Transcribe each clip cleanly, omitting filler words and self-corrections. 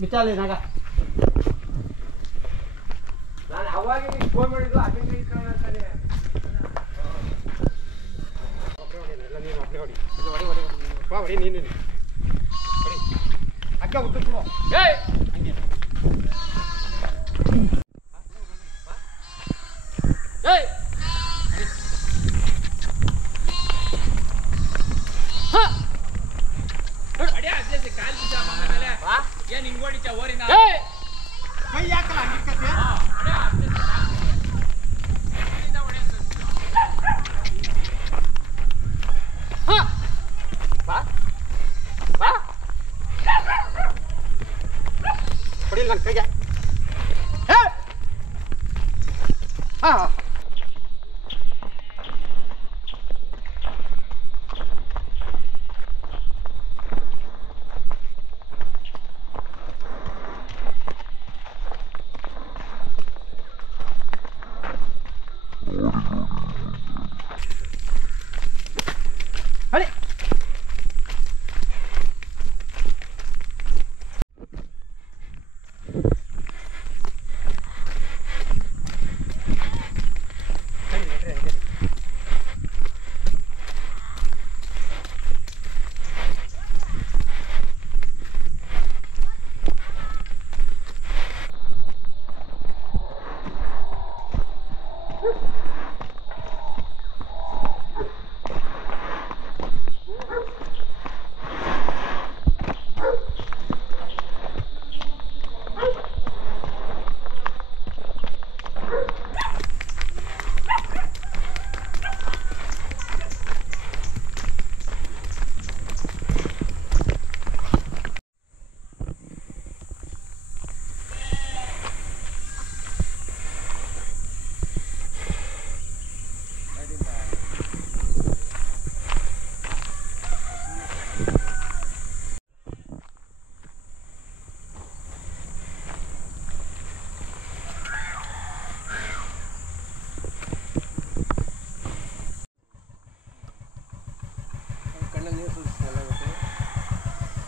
ಬಿಚ್ಚಾಲಿ ನಾಗ ನಾನು ಅವಾಗ ಫೋನ್ ಮಾಡಿದ್ದು ಅಲ್ಲಿಂದ ಇಟ್ಕೊಂಡ್ರೆ ಹೊಡಿ ನೀನು ಅಕ್ಕ ಹುಟ್ಟು ಹಂಗೆ ಕೈ ಯಾಕಲ್ಲ ಹಂಗಿರ್ಕತ್ತೆ ಹೊಡಿಲ್ಲ ನನ್ನ ಕೈಗೆ ಹಾಂ ಅರೆ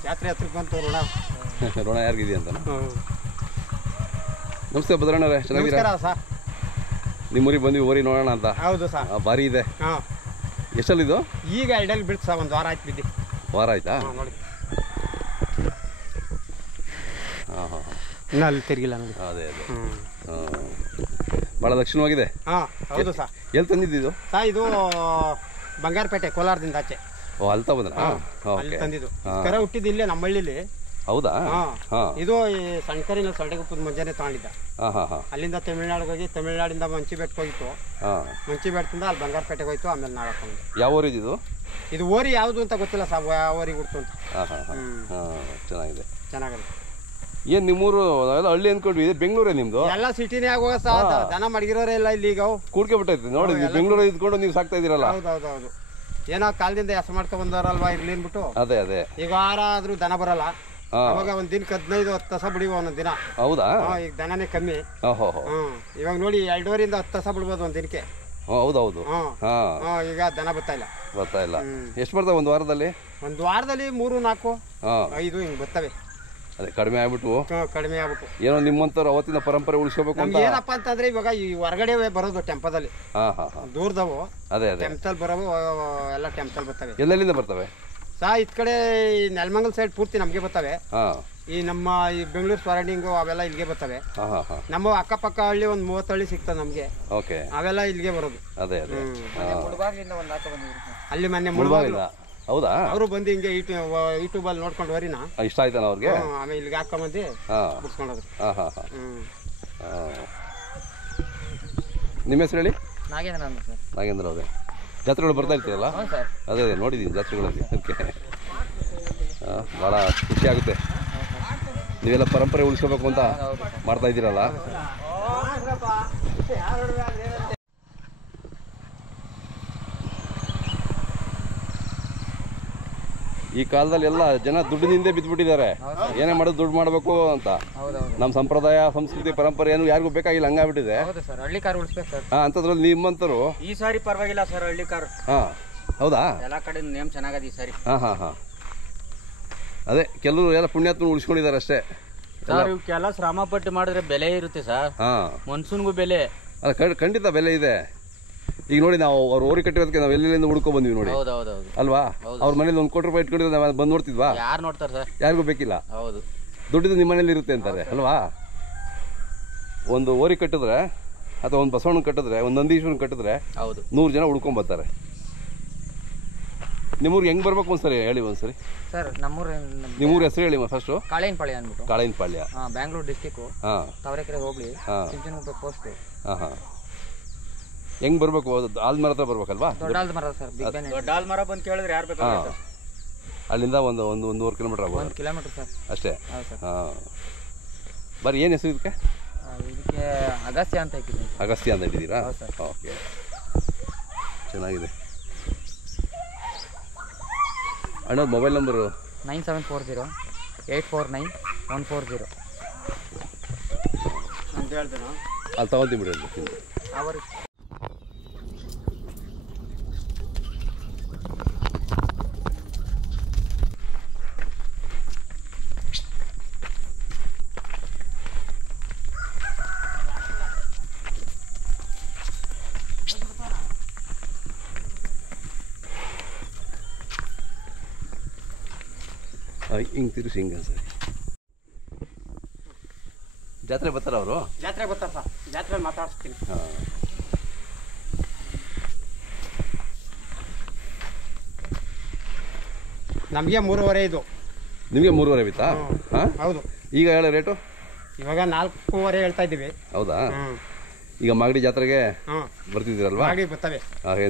ಜಾತ್ರೆ ಹತ್ರಕ್ಕೆ ಬಂತು ಋಣ ಋಣ ಯಾರಿಗಿದೆ ಅಂತ. ನಮಸ್ತೆ ಭದ್ರಣ್ಣವ್ರೆ, ಚೆನ್ನಾಗಿದ್ದೀರಾ ಸರ್? ನಿಮ್ಮೂರಿಗೆ ಬಂದ್ವಿ, ಓರಿ ನೋಡೋಣ ಅಂತ. ಹೌದು ಸರ್, ಭಾರಿ ಇದೆ. ಹಾಂ, ಎಷ್ಟಲ್ಲಿದು? ಈಗ ಎರಡಲ್ಲಿ ಬಿಡ್ತು ಸರ್, ಒಂದು ವಾರ ಆಯ್ತು ಬಿದ್ದು. ವಾರ ಆಯ್ತಾ? ನೋಡಿ ಹಾಂ ಹಾಂ ಇನ್ನೂ ಅಲ್ಲಿ ತಿರುಗಿಲ್ಲ ನೋಡಿ. ಅದೇ ಅದೇ ಭಾಳ ಲಕ್ಷಣವಾಗಿದೆ. ಹಾಂ ಹೌದು ಸರ್. ಎಲ್ಲಿ ತಂದಿದ್ದು ಸರ್? ಇದು ಬಂಗಾರಪೇಟೆ, ಕೋಲಾರದಿಂದ ಆಚೆ. ಓ, ಅಲ್ತಾ ಬಂದ್ರ? ಅಲ್ಲಿ ತಂದಿದ್ದು. ಕರ ಹುಟ್ಟಿದ್ದು ಇಲ್ಲೇ ನಮ್ಮ ಹಳ್ಳಿಲಿ. ಹೌದಾ? ಇದು ಈ ಸಣ್ಕರಿನ ಸೊಳ್ಳೆಗುಪ್ಪದ ಮುಂಜಾನೆ ತಗೊಂಡಿದ್ದ. ಅಲ್ಲಿಂದ ತಮಿಳ್ನಾಡಿಗೆ ಹೋಗಿ, ತಮಿಳ್ನಾಡಿಂದ ಮಂಚಿ ಬೆಟ್ಟಕ್ಕೆ ಹೋಗಿತ್ತು. ಮಂಚಿ ಬೆಟ್ಟದಿಂದ ಅಲ್ಲಿ ಬಂಗಾರಪೇಟೆಗೆ ಹೋಯ್ತು. ಆಮೇಲೆ ನಾಳೆ ತಗೊಂಡು. ಯಾವ ಊರು ಇದು? ಇದು ಓರಿ ಯಾವುದು ಅಂತ ಗೊತ್ತಿಲ್ಲ ಸರ್, ಯಾವ ಓರಿಗೆ ಹುಡ್ತು ಅಂತ. ಚೆನ್ನಾಗಿದೆ, ಚೆನ್ನಾಗಿದೆ. ಏನ್ ನಿಮ್ಮೂರು ಎಲ್ಲ ಹಳ್ಳಿ ಅಂದ್ಕೊಂಡ್ವಿ, ಬೆಂಗಳೂರೇ ನಿಮ್ದು? ಎಲ್ಲ ಸಿಟಿನೇ ಆಗುವ ಸರ್, ದನ ಮಡಗಿರೋರೇ ಇಲ್ಲ ಇಲ್ಲಿ. ಈಗ ಕೂಡ್ಕೆ ಬಿಟ್ಟೈತಿ ನೋಡಿ, ಬೆಂಗಳೂರು ಇದ್ಕೊಂಡು ನೀವು ಸಾಕ್ತಾ ಇದೀರಲ್ಲ. ಹೌದೌದೌದು, ಏನೋ ಕಾಲದಿಂದ ಹೆಸ ಮಾಡ್ಕೊಂಡ್ ಬಂದಾರಲ್ವಾ ಇರ್ಲಿ ಅನ್ಬಿಟ್ಟು. ಅದೇ ಅದೇ, ಈಗ ವಾರ ಆದ್ರೂ ದನ ಬರಲ್ಲ. ಅವಾಗ ಒಂದ್ ದಿನಕ್ಕೆ 15-10 ತಸ ಬಿಡಿವ ಒಂದೊಂದ್ ದಿನ. ಹೌದಾ? ಈಗ ದನನೇ ಕಮ್ಮಿ. ಇವಾಗ ನೋಡಿ 2.5 10 ತಸ ಬಿಡ್ಬೋದು ಒಂದ್ ದಿನಕ್ಕೆ. ಹೌದೌದು. ಈಗ ದನ ಬರ್ತಾ ಇಲ್ಲ. ಎಷ್ಟು ಬರ್ತಾವ ಒಂದು ವಾರದಲ್ಲಿ? ಒಂದ್ ವಾರದಲ್ಲಿ 3, 4, 5 ಹಿಂಗ್ ಬರ್ತವೆ. ಅದೇ ಕಡಿಮೆ ಆಗ್ಬಿಟ್ಟು ಏನೋ ನಿಮ್ಮಂತವ್ರು ಅವತ್ತಿನ ಪರಂಪರೆ ಉಳಿಸ್ಕೋಬೇಕು ಅಂತ. ಏನಪ್ಪಾ ಅಂತಂದ್ರೆ ಇವಾಗ ಈ ಹೊರಗಡೆ ಬರೋದು ಟೆಂಪದಲ್ಲಿ, ದೂರದವು. ಅದೇ ಅದೇ, ಟೆಂಪಲ್ ಬರೋವು ಎಲ್ಲ ಟೆಂಪಲ್ ಬರ್ತವೆ. ಎಲ್ಲೆಲ್ಲಿಂದ ಬರ್ತವೆ ಸಾ? ಇದ್ ಕಡೆ ನೆಲಮಂಗಲ ಸೈಡ್ ಪೂರ್ತಿ ನಮ್ಗೆ ಬರ್ತವೆ. ಈ ನಮ್ಮ ಈ ಬೆಂಗಳೂರು ಸರೌಂಡಿಂಗು ಅವೆಲ್ಲ ಇಲ್ಲಿಗೆ ಬರ್ತವೆ. ನಮ್ಮ ಅಕ್ಕಪಕ್ಕ ಹಳ್ಳಿ ಒಂದ್ 30 ಹಳ್ಳಿ ಸಿಗ್ತದೆ ನಮ್ಗೆ, ಅವೆಲ್ಲ ಇಲ್ಲಿಗೆ ಬರೋದು. ಅದೇ ಅದೇ, ಅಲ್ಲಿ ಮೊನ್ನೆ ಮುಳುಬಾಗಿಲು. ಹೌದಾ? ಅವರು ಬಂದು ಹಿಂಗೆ ಯೂಟ್ಯೂಬ್ ಅಲ್ಲಿ ನೋಡ್ಕೊಂಡು ವರಿನ ಇಷ್ಟ ಆಯ್ತಾನ ಅವ್ರಿಗೆ? ಆಮೇಲೆ ಇಲ್ಲಿಗೆ ಹಾಕೊಂಬಂದು ಬಿಡ್ಸ್ಕೊಂಡೋದ್ರು. ನಿಮ್ಮ ಹೆಸರು ಹೇಳಿ? ನಾಗೇಂದ್ರ ಅಂತ ಸರ್. ನಾಗೇಂದ್ರ ಅವರೇ, ಜಾತ್ರೆಗಳು ಬರ್ತಾ ಇರ್ತೀರಲ್ಲ? ಅದೇ ಅದೇ ನೋಡಿದ್ದೀನಿ ಜಾತ್ರೆಗಳಲ್ಲಿ. ಅದಕ್ಕೆ ಭಾಳ ಖುಷಿ ಆಗುತ್ತೆ, ನೀವೆಲ್ಲ ಪರಂಪರೆ ಉಳಿಸ್ಕೋಬೇಕು ಅಂತ ಮಾಡ್ತಾ ಇದ್ದೀರಲ್ಲ. ಈ ಕಾಲದಲ್ಲಿ ಎಲ್ಲ ಜನ ದುಡ್ಡಿನಿಂದ ಬಿದ್ದುಬಿಟ್ಟಿದ್ದಾರೆ. ಏನೇ ಮಾಡೋದು ದುಡ್ಡು ಮಾಡಬೇಕು ಅಂತ. ನಮ್ಮ ಸಂಪ್ರದಾಯ ಸಂಸ್ಕೃತಿ ಪರಂಪರೆ ಏನು ಯಾರಿಗೂ ಬೇಕಾಗಿಲ್ಲ, ಹಂಗಾಗ್ಬಿಟ್ಟಿದೆ. ಅಂತದ್ರಲ್ಲಿ ನಿಮ್ಮಂತರು ಈ ಸಾರಿ ಪರವಾಗಿಲ್ಲ ಸರ್, ಹಳ್ಳಿ ಕಾರ್. ಹೌದಾ? ಎಲ್ಲ ಕಡೆ ನೇಮ್ ಚೆನ್ನಾಗದ ಈ ಸಾರಿ. ಅದೇ ಕೆಲವರು ಎಲ್ಲ ಪುಣ್ಯಾತ್ಮ ಉಳಿಸ್ಕೊಂಡಿದ್ದಾರೆ ಅಷ್ಟೇ. ಸರ್ ಇವಕ್ಕೆಲ್ಲ ಶ್ರಮ ಪಟ್ಟು ಮಾಡಿದ್ರೆ ಬೆಲೆ ಇರುತ್ತೆ ಸರ್. ಮನ್ಸೂನ್ಗೂ ಬೆಲೆ. ಅಲ್ಲ ಖಂಡಿತ ಬೆಲೆ ಇದೆ. ಈಗ ನೋಡಿ ನಾವು ಅವ್ರು ಓರಿ ಕಟ್ಟಿರೋದಕ್ಕೆ ನಾವು ಎಲ್ಲೆಲ್ಲಿಂದ ಹುಡ್ಕೊ ಬಂದ್ವಿ ನೋಡಿ. ಅಲ್ವಾ? ಅವ್ರ ಮನೇಲಿ ಒಂದು ಕೋಟಿ ರೂಪಾಯಿ ಇಟ್ಕೊಂಡಿದ್ರೆ ನಾವು ಬಂದು ನೋಡ್ತಿದ್ವಾ? ಯಾರು ನೋಡ್ತಾರೆ ಸರ್? ಯಾರಿಗೂ ಬೇಕಿಲ್ಲ. ಹೌದು, ದುಡ್ಡಿದ್ದು ನಿಮ್ಮ ಮನೇಲಿ ಇರುತ್ತೆ ಅಂತಾರೆ ಅಲ್ವಾ? ಒಂದು ಓರಿ ಕಟ್ಟಿದ್ರೆ ಅಥವಾ ಒಂದು ಬಸವಣ್ಣ ಕಟ್ಟಿದ್ರೆ, ಒಂದು ನಂದೀಶ್ವರನ್ ಕಟ್ಟಿದ್ರೆ 100 ಜನ ಹುಡ್ಕೊಂಬರ್ತಾರೆ. ನಿಮ್ಮೂರಿಗೆ ಹೆಂಗೆ ಬರ್ಬೇಕು ಒಂದ್ಸರಿ ಹೇಳಿ ಒಂದ್ಸರಿ ಸರ್. ನಿಮ್ಮೂರ ಹೆಸರು ಹೇಳಿ ಫಸ್ಟು. ಕಾಳೇನಪಾಳ್ಯ ಅಂದ್ಬಿಟ್ಟು. ಕಾಳೇನಪಾಳ್ಯ, ಬ್ಯಾಂಗ್ಳೂರ್ ಡಿಸ್ಟಿಕ್ಕು, ತಾವರೆಕೆರೆ ಹೋಗ್ಲಿ, ಚಿಂಚನಗುಪ್ಪೆ ಪೋಸ್ಟ್. ಹೆಂಗ್ ಬರ್ಬೇಕು? ಆಲ್ಮರ ಹತ್ರ ಬರ್ಬೇಕಲ್ವಾ? ದೊಡ್ಡ ಆಲ್ಮರ ಸರ್. ದೊಡ್ಡ ಆಲ್ಮರ ಬಂದು ಕೇಳಿದ್ರೆ ಯಾರು ಬೇಕು? ಅಲ್ಲಿಂದ ಒಂದೂವರೆ ಕಿಲೋಮೀಟರ್ ಆಗ್ಬೋದು. 1 ಕಿಲೋಮೀಟರ್ ಸರ್ ಅಷ್ಟೇ. ಬರೀ ಏನು ಹೆಸರು ಇದಕ್ಕೆ? ಇದಕ್ಕೆ ಅಗಸ್ತ್ಯ ಅಂತ ಇಟ್ಟಿದ್ದೀನಿ. ಅಗಸ್ತ್ಯ ಅಂತ ಇಟ್ಟಿದ್ದೀರಾ? ಓಕೆ, ಚೆನ್ನಾಗಿದೆ. ಅಣ್ಣ ಮೊಬೈಲ್ ನಂಬರು 9740-849-140 ಅಂತ ಹೇಳ್ತೇನೆ. ಅಲ್ಲಿ ತಗೊಳ್ತೀನಿ ಬಿಡಿ. ಹಿಂಗೆ ತಿರುಸಿ ಹಿಂಗೆ ಸರಿ. ಜಾತ್ರೆ ಬರ್ತಾರ ಅವರು? ಜಾತ್ರೆ ಬರ್ತಾರೆ ಸರ್. ಜಾತ್ರೆ ಮಾತಾಡಿಸ್ತೀನಿ. ನಮಗೆ 3.5 ಇದು. ನಿಮಗೆ 3.5 ಬಿತ್ತಾ? ಹೌದು. ಈಗ ಹೇಳೋ ರೇಟು? ಇವಾಗ 4.5 ಹೇಳ್ತಾ ಇದ್ದೀವಿ. ಹೌದಾ? ಈಗ ಮಾಗಡಿ ಜಾತ್ರೆಗೆ ಬರ್ತಿದ್ದೀರಲ್ವಾ? ಬರ್ತವೆ.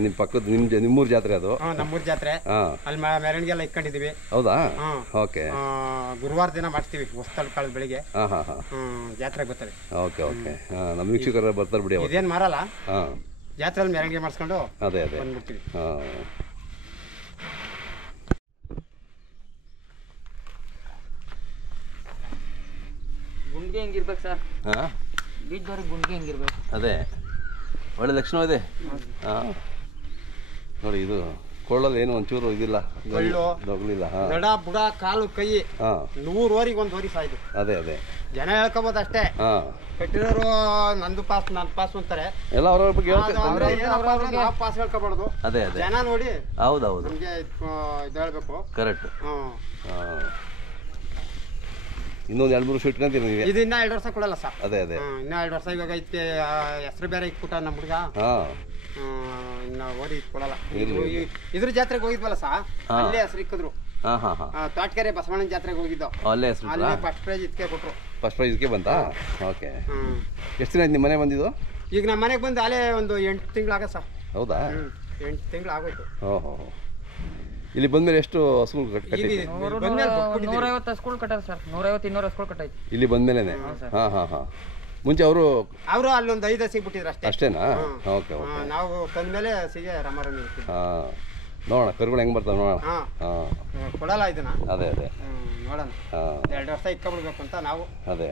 ನಿಮ್ಮ ಪಕ್ಕದ ನಿಮ್ಮೂರ ಜಾತ್ರೆ ಅದು? ನಮ್ಮೂರ ಜಾತ್ರೆ. ಅಲ್ಲಿ ಮೆರವಣಿಗೆಲ್ಲ ಇಟ್ಕೊಂಡಿದ್ದೀವಿ. ಹೌದಾ? ಓಕೆ. ಗುರುವಾರ ದಿನ ಮಾಡ್ತೀವಿ. ಹೊಸ್ತಲ್ ಕಾಲದ ಬೆಳಿಗ್ಗೆ ಜಾತ್ರೆಗೆ ಬರ್ತವೆ. Okay okay. ನಮ್ಮ ವೀಕ್ಷಕರು ಬರ್ತಾರೆ ಬಿಡಿ. ಇದೇನು ಮಾರಲ್ಲ. ಜಾತ್ರೆಯಲ್ಲಿ ಮೆರವಣಿಗೆ ಮಾಡಿಸ್ಕೊಂಡು ಅದೇ ಬಂದ್ಬಿಡ್ತೀವಿ. ಗುಂಡಿಗೆ ಹೆಂಗಿರ್ಬೇಕು ಸರ್? ಬೀಜದವ್ರಿಗೆ ಗುಂಡಿಗೆ ಹೆಂಗಿರ್ಬೇಕು? ಅದೇ ಒಳ್ಳೆ ಲಕ್ಷಣ ಇದೆ. ನೋಡಿ, ಇದು ಕೊಳ್ಳಲ್ಲಿ ಏನು ಒಂಚೂರು ಇದಿಲ್ಲ, ದೊಗ್ಲಿಲ್ಲ. ದಡ ಬುಡ ಕಾಲು ಕೈ 100 ಓರಿಗೆ 1 ಓರಿ ಸಾಯ್ದು. ಅದೇ ಅದೇ ಜನ ಹೇಳ್ಕೋಬೋದು ಅಷ್ಟೇ. ಕಟ್ಟಿರೋರು ನಂದು ಪಾಸ್ ನನ್ನ ಪಾಸ್ ಅಂತಾರೆ. ಎಲ್ಲ ಅವ್ರ ಬಗ್ಗೆ ಪಾಸ್ ಹೇಳ್ಕೋಬಾರ್ದು. ಅದೇ ಅದೇ ಜನ ನೋಡಿ. ಹೌದೌದು, ನಮಗೆ ಇದು ಹೇಳ್ಬೇಕು. ಕರೆಕ್ಟ್. ಇನ್ನೊಂದು 2-3 ವರ್ಷ ಇಟ್ಕೊಂತೀರಿ ನೀವು? ಇದು ಇನ್ನ 2 ವರ್ಷ ಕೊಡಲ್ಲ ಸರ್. ಅದೇ ಅದೇ ಇನ್ನ 2 ವರ್ಷ. ಇವಾಗ ಇದಕ್ಕೆ ಹೆಸರು ಬೇರೆ ಇಟ್ಬಿಟ್ಟ ನಮ್ಮ ಹುಡುಗ. ಇನ್ನ ಓರಿ ಇಟ್ಕೊಡಲ್ಲ. ಇದ್ರ ಜಾತ್ರೆಗೆ ಹೋಗಿದ್ವಲ್ಲ ಸರ್, ಅಲ್ಲೇ ಹೆಸರು ಇಕ್ಕಿದ್ರು. ತೋಟಕೆರೆ ಬಸವಣ್ಣನ ಜಾತ್ರೆಗೆ ಹೋಗಿದ್ದು. ಅಲ್ಲೇ ಫಸ್ಟ್ ಪ್ರೈಸ್ ಇದಕ್ಕೆ ಕೊಟ್ರು. ಫಸ್ಟ್ ಪ್ರೈಸ್ ಇದಕ್ಕೆ ಬಂತಾ? ಓಕೆ. ಎಷ್ಟು ದಿನ ಆಯ್ತು ನಿಮ್ಮ ಮನೆ ಬಂದಿದ್ದು? ಈಗ ನಮ್ಮ ಮನೆಗೆ ಬಂದು ಅಲ್ಲೇ ಒಂದು 8 ತಿಂಗಳಾಗ ಸರ್. ಹೌದಾ? 8 ತಿಂಗಳು ಆಗೋಯ್ತು. ಓಹೋ. ಇಲ್ಲಿ ಬಂದ್ಮೇಲೆ ಎಷ್ಟು ಹಸುಗಳು ಕಟ್ಟಿದ್ರಿ? 150 ಹಸುಗಳು ಕಟ್ಟಾರ ಸರ್. 150-200 ಹಸುಗಳು ಕಟ್ಟಾಯ್ತು ಇಲ್ಲಿ ಬಂದ್ಮೇಲೆ. ಮುಂಚೆ ಅವರು ಅಲ್ಲೊಂದು 5 ಹಸಿಗೆ ಬಿಟ್ಟಿದ್ರು ಅಷ್ಟೇ. ಅಷ್ಟೇನಾ? Okay okay. ನಾವು ಬಂದ್ಮೇಲೆ ಹಸಿಗೆ ರಮಾರಮಿ ಇರ್ತೀವಿ. ನೋಡೋಣ ಕರುಗಳು ಹೆಂಗ್ ಬರ್ತಾವ ನೋಡೋಣ. ಕೊಡಲ್ಲ ಇದನ್ನ. ಅದೇ ಅದೇ ನೋಡೋಣ. 2 ವರ್ಷ ಇಟ್ಕೊಬಿಡ್ಬೇಕು ಅಂತ ನಾವು. ಅದೇ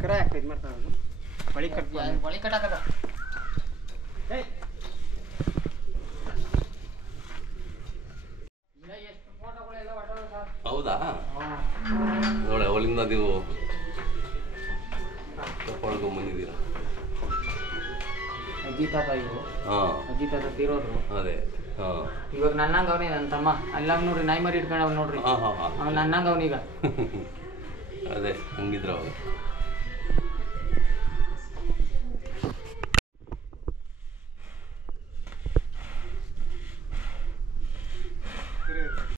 ಕರ ಯಾಕೆ ಇದು ಮಾಡ್ತಾರೆ? ಬಳಿ ಕಟ್ಟಾಕದ. ಹೌದಾ? ನೋಡಿ ಅವಳಿಂದ ನೀವು ತಗೊಳ್ಕೊಂಡ್ ಬಂದಿದ್ದೀರಾ. ಅಜ್ಜಿ ತಾತ ತೀರೋದ್ರು. ಅದೇ ಇವಾಗ ನನ್ನಂಗ ಅವನೇ ನನ್ನ ತಮ್ಮ. ಅಲ್ಲ ನೋಡ್ರಿ, ನಾಯಿ ಮರಿ ಇಟ್ಕೊಂಡವ್ ನೋಡ್ರಿ. ನನ್ನಂಗ ಅವನೀಗ. ಅದೇ ಹಂಗಿದ್ರ ಅವಾಗ.